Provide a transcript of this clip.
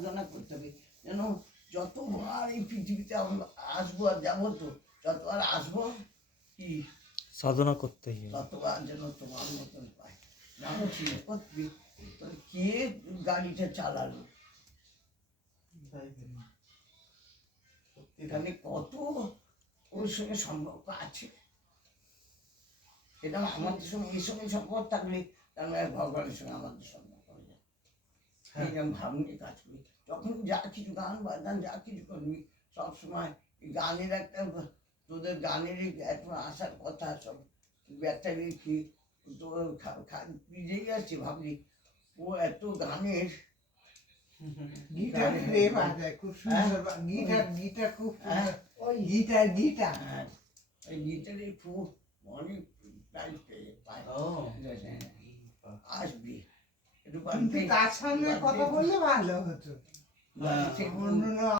সাধনা করতে হবে যেন যতবার এই পৃথিবীতে আসবো আর যাবো, তো যতবার আসবো কি সাধনা করতেই হবে, ততবার যেন তোমার মতন পাই। জানো শিল্পী কে গাড়িটা চালালো, এখানে কত ওর সঙ্গে সম্পর্ক আছে। এটা আমাদের সঙ্গে এই সঙ্গে সম্পর্ক থাকলে তার মানে ভগবানের সঙ্গে আমাদের সম্পর্ক হয়ে যায়। এই আমি ভাব নিয়ে কাজ করি, যখন যা কিছু গান বাজান যা কিছু করবি সবসময় গানের একটা, তোদের গানেরই এখন আসার কথা, সব ব্যাটা রেখি তো ভিজেই যাচ্ছে, ভাবলি ও এত গানের গিটার প্লে বাজায় খুব সুন্দর, গিটার খুব সুন্দর, ওই গিটার হ্যাঁ এই গিটারে খুব অনেক প্রাইজ পায়। আসবি একটু কিন্তু তার সঙ্গে কথা বললে ভালো হতো, না, অন্য